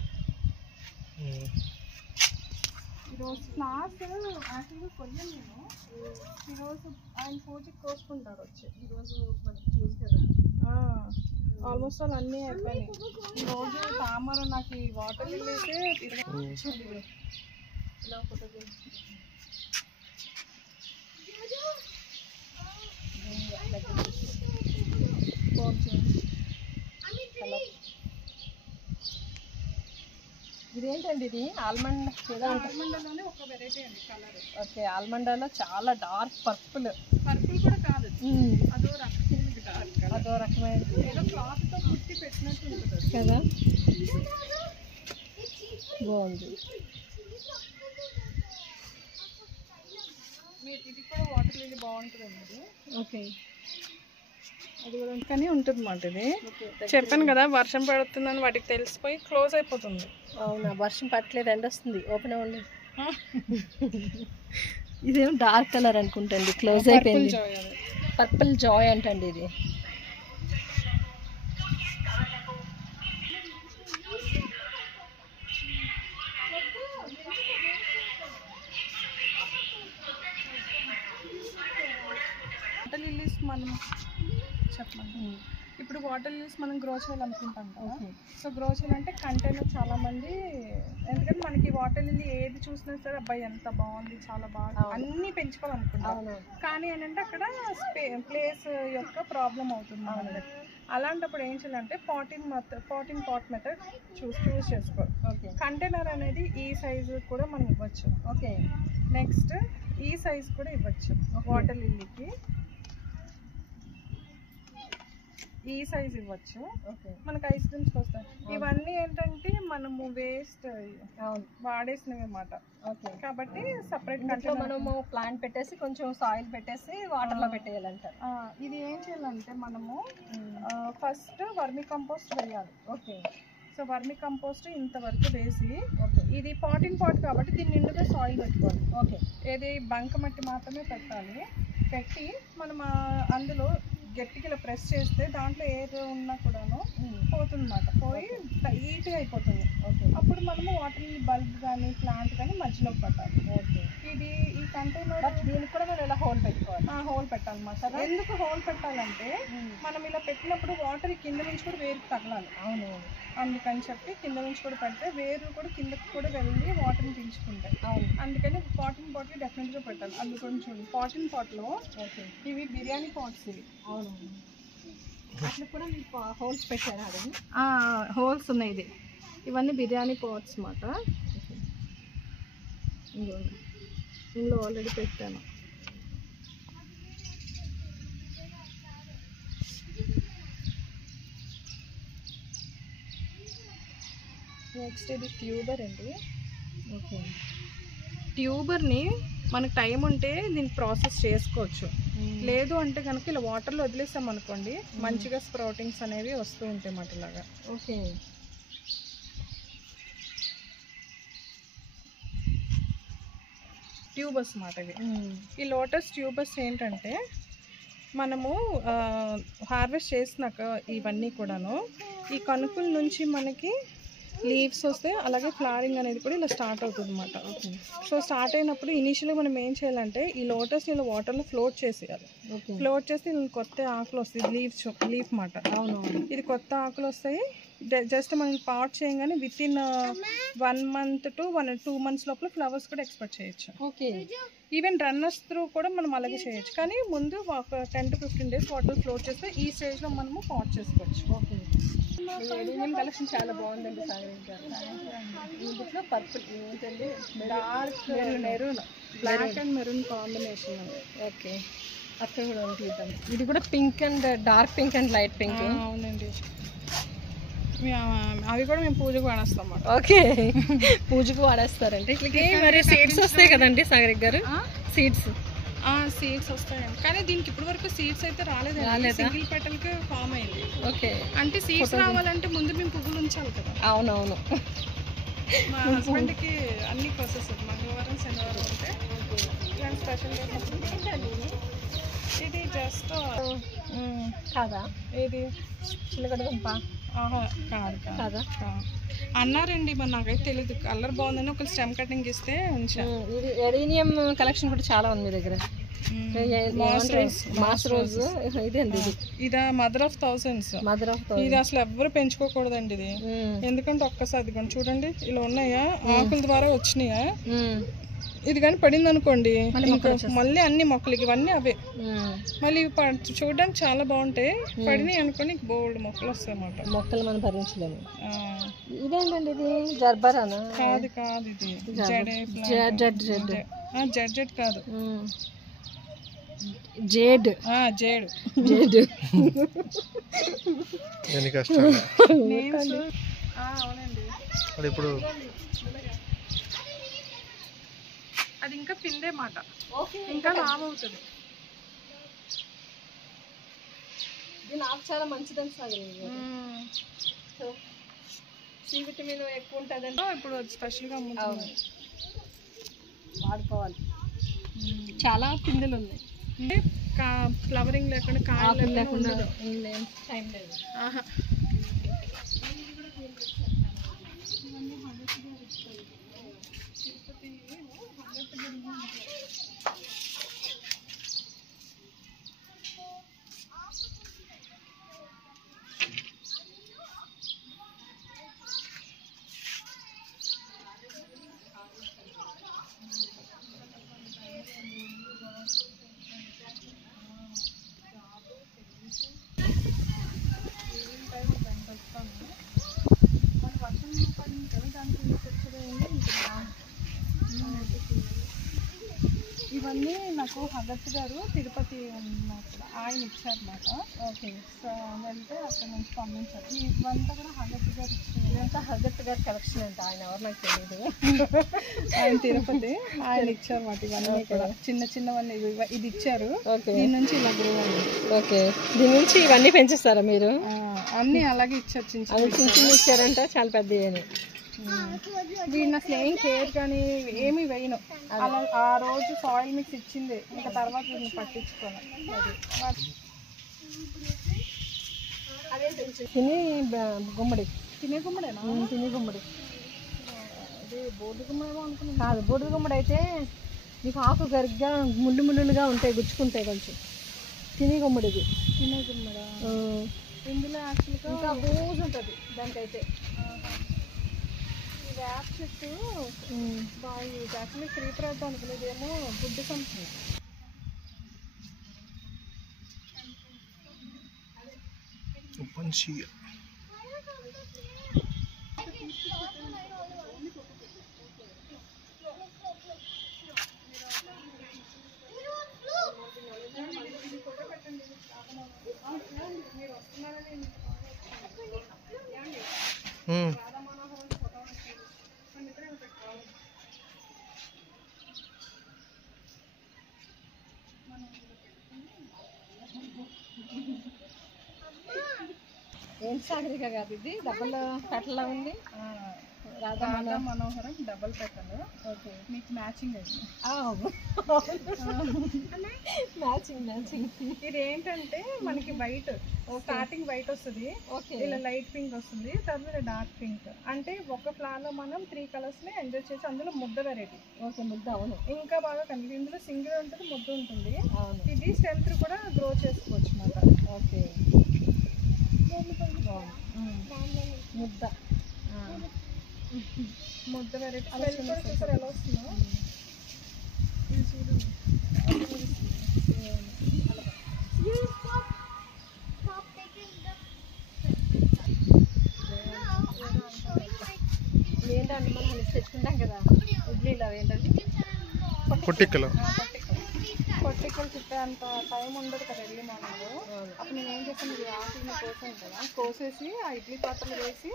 ఈరోజు ఫ్లాస్ యాక్చువల్గా కొయ్యాను నేను. ఈరోజు ఆయన పూజకి కోసుకుంటారు వచ్చి. ఈరోజు మనకి చూసి కదా. ఆల్మోస్ట్ వాళ్ళు అన్నీ అయిపోయినాయి. ఈరోజు తామర నాకు ఈ వాటర్ వెళ్ళేసి ఇలా ఫోటో తీసి ఇదేంటండి ఇది? ఆల్మండ్ ఏదో ఆల్మండాలోనే ఒక వెరైటీ అండి కలర్. ఓకే, ఆల్మండాలో చాలా డార్క్ పర్పుల్. పర్పుల్ కూడా కాదు, అదో రకమైన డార్క్. అదో రకమైనది ఏదో క్లాత్తో కుట్టి పెట్టినట్టు ఉంటుంది కదా. బాగుంది. ఇది కూడా వాటర్ లిల్లీ బాగుంటుందండి ఇది. ఓకే, అది కూడా కానీ ఉంటుంది అన్నమాట. ఇది చెప్పాను కదా వర్షం పడుతుందని వాటికి తెలిసిపోయి క్లోజ్ అయిపోతుంది. అవునా, వర్షం పట్టలేదు, ఎండ వస్తుంది. ఓపెన్ అవ్వండి. ఇదేం డార్క్ కలర్ అనుకుంటండి, క్లోజ్ అయిపోయింది. పర్పుల్ జాయ్ అంటండి ఇది. వాటర్ లిల్లీస్ మనం చెప్పండి. ఇప్పుడు వాటర్ లిల్లీస్ మనం గ్రో చేయాలనుకుంటాం కదా. సో గ్రో చేయాలంటే కంటైనర్ చాలా మంది, ఎందుకంటే మనకి వాటర్ లిల్లీ ఏది చూసినా సరే అబ్బాయి ఎంత బాగుంది, చాలా బాగా అన్నీ పెంచుకోవాలనుకుంటాం. కానీ ఏంటంటే అక్కడ ప్లేస్ యొక్క ప్రాబ్లం అవుతుంది. అలాంటప్పుడు ఏం చేయాలంటే పాటింగ్ పాట్ మెథడ్ చూస్ చేసుకోవాలి. ఓకే, కంటైనర్ అనేది ఈ సైజు కూడా మనం ఇవ్వచ్చు. ఓకే, నెక్స్ట్ ఈ సైజ్ కూడా ఇవ్వచ్చు. వాటర్ లిల్లీకి ఈ సైజ్ ఇవ్వచ్చు. మనకు ఐస్ క్రీమ్స్కి వస్తాయి. ఇవన్నీ ఏంటంటే మనము వేస్ట్ వాడేసినవి అన్నమాట. ఓకే, కాబట్టి సపరేట్ కంటైనర్ మనము ప్లాంట్ పెట్టేసి కొంచెం సాయిల్ పెట్టేసి వాటర్లో పెట్టేయాలంటారు. ఇది ఏం చేయాలంటే మనము ఫస్ట్ వర్మి కంపోస్ట్ వేయాలి. ఓకే, సో వర్మి కంపోస్ట్ ఇంతవరకు వేసి, ఇది పాటింగ్ పాట్ కాబట్టి దీన్ని నిండుగా సాయిల్ పెట్టుకోవాలి. ఓకే, ఏది బంకమట్టి మాత్రమే పెట్టాలి. పెట్టి మనం అందులో గట్టిగా ఇలా ప్రెస్ చేస్తే దాంట్లో ఏదో ఉన్నా కూడాను పోతుంది అన్నమాట. పోయి టైట్గా అయిపోతుంది. ఓకే, అప్పుడు మనము వాటర్ బల్బ్ కానీ ప్లాంట్ కానీ మధ్యలోకి పెట్టాలి. ఓకే, ఇది ఈ కంటైనర్ దీనికి కూడా మనం ఇలా హోల్ పెట్టుకోవాలి. హోల్ పెట్టాలన్నమాట. ఎందుకు హోల్ పెట్టాలంటే మనం ఇలా పెట్టినప్పుడు వాటర్ కింద నుంచి కూడా వేరుకు తగలాలి. అవును, అందుకని చెప్పి కింద నుంచి కూడా పెడితే వేరు కూడా కిందకి కూడా వెళ్ళి వాటర్ని పీల్చుకుంటాయి. అవును, అందుకని పాటింగ్ పాట్లు డెఫినెట్గా పెట్టాలి. అందుకు కొంచెం పాటింగ్ పాట్లో ఇవి బిర్యానీ పాట్స్ ఇవి. అవును, అట్లా కూడా మీకు హోల్స్ పెట్టారా? అది హోల్స్ ఉన్నాయి. ఇవన్నీ బిర్యానీ పాట్స్ అన్నమాట. ఇందులో ఆల్రెడీ పెట్టాను. నెక్స్ట్ ఇది ట్యూబర్ అండి. ఓకే, ట్యూబర్ని మనకు టైం ఉంటే దీన్ని ప్రాసెస్ చేసుకోవచ్చు. లేదు అంటే కనుక ఇలా వాటర్లో వదిలేసాం అనుకోండి, మంచిగా స్ప్రౌటింగ్స్ అనేవి వస్తూ ఉంటాయి అన్నమాట ఇలాగా. ఓకే, ట్యూబర్స్ అన్నమాట ఇవి. ఈ లోటస్ ట్యూబర్స్ ఏంటంటే మనము హార్వెస్ట్ చేసినాక ఇవన్నీ కూడాను ఈ కనుపుల నుంచి మనకి లీవ్స్ వస్తే అలాగే ఫ్లవరింగ్ అనేది కూడా ఇలా స్టార్ట్ అవుతుంది అన్నమాట. సో స్టార్ట్ అయినప్పుడు ఇనీషియల్గా మనం ఏం చేయాలంటే ఈ లోటస్ ఇలా వాటర్లో ఫ్లోట్ చేసేయాలి. ఫ్లోట్ చేస్తే కొత్త ఆకులు వస్తాయి. లీఫ్ మాట. ఇది కొత్త ఆకులు వస్తాయి. జస్ట్ మనం పాట్ చేయగానే with in 1 month to 2 months లోపల ఫ్లవర్స్ కూడా ఎక్స్పెక్ట్ చేయొచ్చు. ఓకే, ఈవెన్ రన్నర్స్ త్రూ కూడా మనం అలాగే చేయొచ్చు. కానీ ముందు ఒక 10 to 15 days వాటర్ ఫ్లోట్ చేస్తే ఈ స్టేజ్లో మనము పాట్ చేసుకోవచ్చు. ఓకే, కలెక్షన్ చాలా బాగుందండి సాగర్ గారు. ఇందులో పర్పుల్ ఏంటండి, dark maroon, black and maroon combination. Okay, అక్కడ కూడా తీద్దాం. ఇది కూడా pink and dark pink and light pink. అవునండి, అవి కూడా మేము పూజకు వాడేస్తాం అన్నమాట. ఓకే, పూజకు వాడేస్తారంటే ఇట్లకి మరి సీడ్స్ వస్తాయి కదండి సాగర్ గారు? సీడ్స్ వస్తాయండి, కానీ దీనికి ఇప్పటి వరకు సీడ్స్ అయితే రాలేదు. సింగిల్ పెటల్కి ఫామ్ అయింది. ఓకే, అంటే సీడ్స్ రావాలంటే ముందు మేము పువ్వులు ఉంచాలి కదా. అవునవును, మా హస్బెండ్కి అన్ని ప్రాసెస్ మంగళవారం శనివారం ఉంటే ఇలాంటి స్పెషల్ ఇది జస్ట్ కాదా? ఏది చిలకడ దుంప ఆహా కాదు కాదు కాదా? అన్నారండి మరి నాకైతే తెలియదు. కలర్ బాగుందని ఒక స్టెమ్ కటింగ్ ఇస్తే ఉంచా. ఇది ఎడీనియం కలెక్షన్ కూడా చాలా ఉంది మీ దగ్గర. మాస్ రోజ్ ఇదేంది? ఇది ఇదా mother of thousands. Mother of ఇది అసలు ఎవ్వరు పెంచుకోకూడదండి ఇది. ఎందుకంటే ఒక్కసారి కానీ చూడండి ఇలా ఉన్నాయా, ఆకుల ద్వారా వచ్చినాయా, ఇది కానీ పడింది అనుకోండి మళ్ళీ అన్ని మొక్కలకి ఇవన్నీ అవే. మళ్ళీ చూడడానికి చాలా బాగుంటాయి, పడినాయి అనుకోండి బోల్డ్ మొక్కలు వస్తాయి అన్నమాట. మొక్కలు మనం భరించలేము. ఇదేంటండి? ఇది జర్బరానా? కాదు కాదు, ఇది జెడ్ కాదు, జేడ్. జేడు జేడ్ అవునండి. ఇప్పుడు అది ఇంకా పిందే మాట, ఇంకా లావ్ అవుతుంది. ఇది నాకు చాలా మంచిదని సాగర్. సి విటమిన్ ఎక్కువ ఉంటుందండి. ఇప్పుడు స్పెషల్గా అమ్ముతుంది, వాడుకోవాలి. చాలా పిందెలు ఉన్నాయి, ఫ్లవరింగ్ లేకుండా కాయలు లేకుండా టైం లేదు. ఇవన్నీ నాకు హగత్ గారు తిరుపతి ఉన్నప్పుడు ఆయన ఇచ్చారన్నమాట. ఓకే. సో వెళ్తే అక్కడ నుంచి పంపించారు. ఇవంతా కూడా హగత్ గారు ఇచ్చారు. ఇదంతా హగత్ గారి కలెక్షన్ అంట. ఆయన ఎవరు నాకు తెలియదు. ఆయన తిరుపతి ఆయన ఇచ్చారన్నమాట. ఇవన్నీ కూడా చిన్న చిన్నవన్నీ ఇది ఇచ్చారు. దీని నుంచి ఇలా గ్రో అయింది. ఓకే. దీని నుంచి ఇవన్నీ పెంచేస్తారా మీరు? అన్నీ అలాగే ఇచ్చారు, చిన్న చిన్న ఇచ్చారంట, చాలా పెద్ద. దీన్ని అసలు ఏం కేర్ కానీ ఏమి వేయను. అలా ఆ రోజు సాయిల్ మిక్స్ ఇచ్చింది, ఇంకా తర్వాత దీన్ని పట్టించుకోను. తిని గుమ్మడి. తినే గుమ్మడేనా? తిని గుమ్మడి. అది బోర్డు గుమ్మడేమో అనుకున్నాను. కాదు, బోర్డు గుమ్మడి అయితే నీకు ఆకు గరిగ్గా ముళ్ళు ముళ్ళులుగా ఉంటాయి, గుచ్చుకుంటాయి కొంచెం. తిని గుమ్మడిది. తినే గుమ్మడా? ఇందులో యాక్చువల్గా ఇంకా బూజు ఉంటుంది దానికైతే. వేప చెట్టు బాగుంది. యాక్చువల్లీ క్రీపర్ అవుతాం అనుకునేదేమో గుడ్డు కంపెనీ. ఏం సాగరిక కాదు, ఇది డబల్ పెట్టలా ఉంది. రాధా మనోహరం డబల్ పెట్టలు. ఓకే, మీకు మ్యాచింగ్ అయింది. మ్యాచింగ్. ఇది ఏంటంటే మనకి వైట్ స్టార్టింగ్ వైట్ వస్తుంది, ఇలా లైట్ పింక్ వస్తుంది, తర్వాత డార్క్ పింక్. అంటే ఒక ఫ్లవర్లో మనం 3 కలర్స్ని ఎంజాయ్ చేసి అందులో ముద్ద వెరైటీ. ఓకే, ముద్ద. అవును, ఇంకా బాగా కనిపిస్తుంది. ఇందులో సింగిల్ ఉంటుంది, ముద్ద ఉంటుంది. ఇది స్ట్రెంత్ కూడా గ్రో చేసుకోవచ్చు అన్నమాట. ఓకే, ముద్ద ముద్ద వెరైటీ. చూసారు ఎలా వస్తుందో? ఇది చూడు. ఏంటంటే మనం తెచ్చుకుంటాం కదా ఇడ్లీలు, అవి ఏంటంటే పొట్టిక్కలు. పొట్టిక్కలు చుట్టే అంత టైం ఉండదు కదా ఎర్లీ మార్నింగ్. అప్పుడు నేను ఏం చేస్తాను, ఇది ఆకుని కోసాను కదా, కోసేసి ఆ ఇడ్లీ పాత్రలు వేసి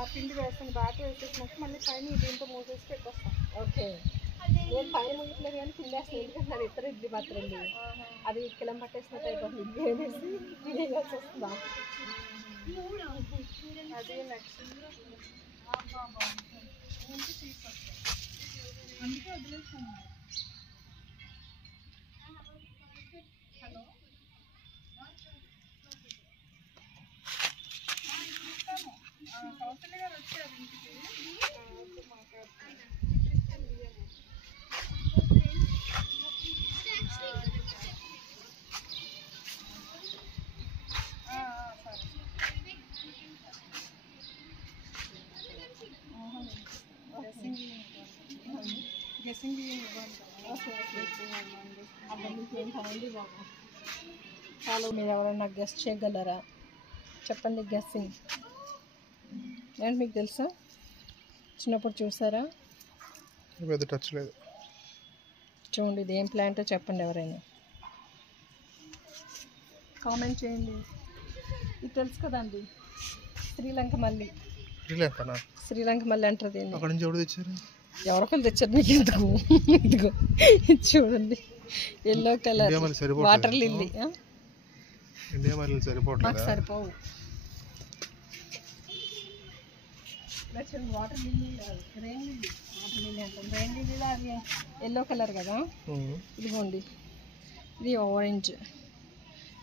ఆ పిండి వేస్తాను. బ్యాటర్ వేసేసినాక మళ్ళీ పైన దీంతో మూసేసి పెట్టేస్తాను. ఓకే. నేను పైన ముగిట్లేదు కానీ పిండి వేస్తాను, ఎందుకంటే అది ఇతర ఇడ్లీ పాత్ర ఉంది, అది కిలం పట్టేసినట్టు అయిపోతుంది. ఇడ్లీ వేసేసి వేయాల్సి వస్తుందా? అది నెక్స్ట్ అందుకే వదిలేస్తాను. కౌసల్య గారు వచ్చారు ఇంటికి. గెస్సింగ్ చాలా మీరు ఎవరైనా గెస్ట్ చేయగలరా? చెప్పండి గెస్సింగ్. ఏంటి మీకు తెలుసా? చిన్నప్పుడు చూసారా? పెద్ద టచ్ లేదు. చూడండి ఇది ఏం ప్లాంటో చెప్పండి ఎవరైనా. కామెంట్ చేయండి. ఇది తెలుసు కదండి, శ్రీలంక మల్లి. శ్రీలంకనా? శ్రీలంక మల్లి అంటారు దీన్ని. అక్కడ నుంచి ఎవరు తెచ్చారు? ఎవరికొకరు తెచ్చారు మీకు ఎందుకు? ఇదిగో ఇది చూడండి, ఎల్లో కలర్ ఇండియా మళ్ళీ సరిపోవట్లేదు. Water lily. ఇండియా మళ్ళీ మాకు సరిపోవట్లేదా? సరిపోవు. Water lily rain lily, water lily అంటాం. రెయిన్ లిల్లీలో అది ఎల్లో కలర్ కదా. ఇదిగోండి ఇది ఆరెంజ్.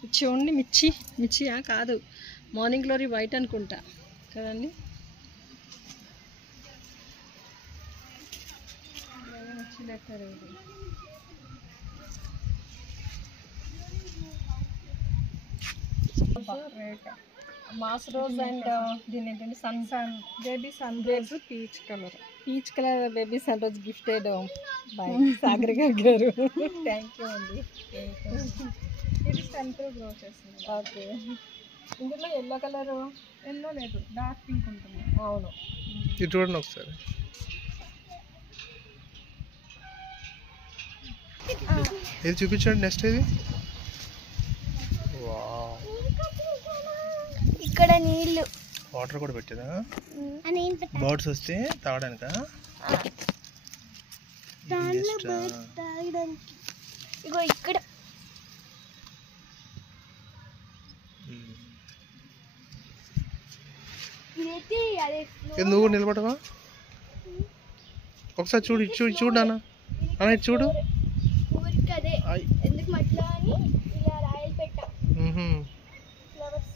ఇది చూడండి మిర్చి. మిర్చియా కాదు, మార్నింగ్ గ్లోరీ వైట్ అనుకుంటా కదండి. మిర్చి లెక్కరు ఇది. మాస్ రోజ్ అండ్ దీని ఏంటంటే baby sun rose peach colour. Peach colour baby sun rose gifted by Sagarika గారు. థ్యాంక్ యూ అండి. ఇది సెంటర్ గ్రో చేస్తుంది. ఓకే, ఇందులో ఎల్లో కలర్ ఎల్లో లేదు, డార్క్ పింక్ ఉంటుంది. అవును. ఇది చూడండి ఒకసారి. ఇది చూపించండి నెక్స్ట్. ఇది ఇక్కడ నీళ్ళు వాటర్ కూడా పెట్టేదా? అని బర్డ్స్ వస్తే తాగడానికా? తాగడానికి. ఇగో ఇక్కడ ఇదైతే అదే నువ్వు నిలబడవా? ఒకసారి చూడు, చూడు నాన్న, అన్న ఇటు చూడు. ఊరికి అదే ఎందుకు మట్లా అని ఇలా రాయలు పెట్టా. ఫ్లవర్స్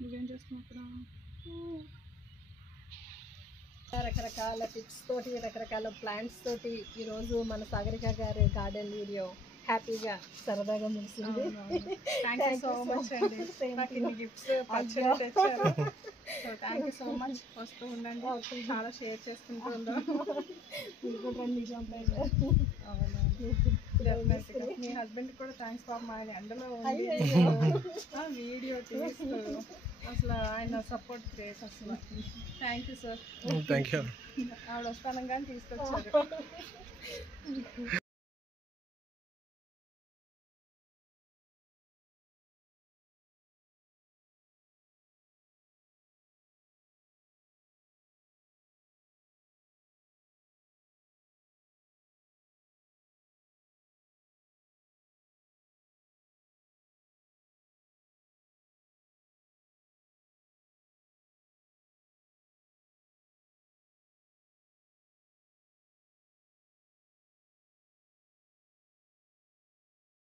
నువ్వేం చేస్తున్నావు అక్కడ? రకరకాల టిప్స్ తోటి, రకరకాల ప్లాంట్స్ తోటి ఈరోజు మన సాగరిక గారి గార్డెన్ వీడియో హ్యాపీగా సరదాగా ముగిసింది. థ్యాంక్ యూ సో మచ్ అండి. నాకు ఇన్ని గిఫ్ట్స్ పచ్చడి తెచ్చారు. So thank you so much. వస్తూ ఉండండి, చాలా షేర్ చేసుకుంటూ ఉందాం. డెఫినెట్గా మీ హస్బెండ్ కూడా థ్యాంక్స్ పాపం, ఆయన ఎండలో ఉంది వీడియో తీస్తూ. అసలు ఆయన సపోర్ట్ గ్రేట్ అసలు. Thank you sir. Thank you. ఆవిడ వస్తాను కానీ తీసుకొచ్చారు.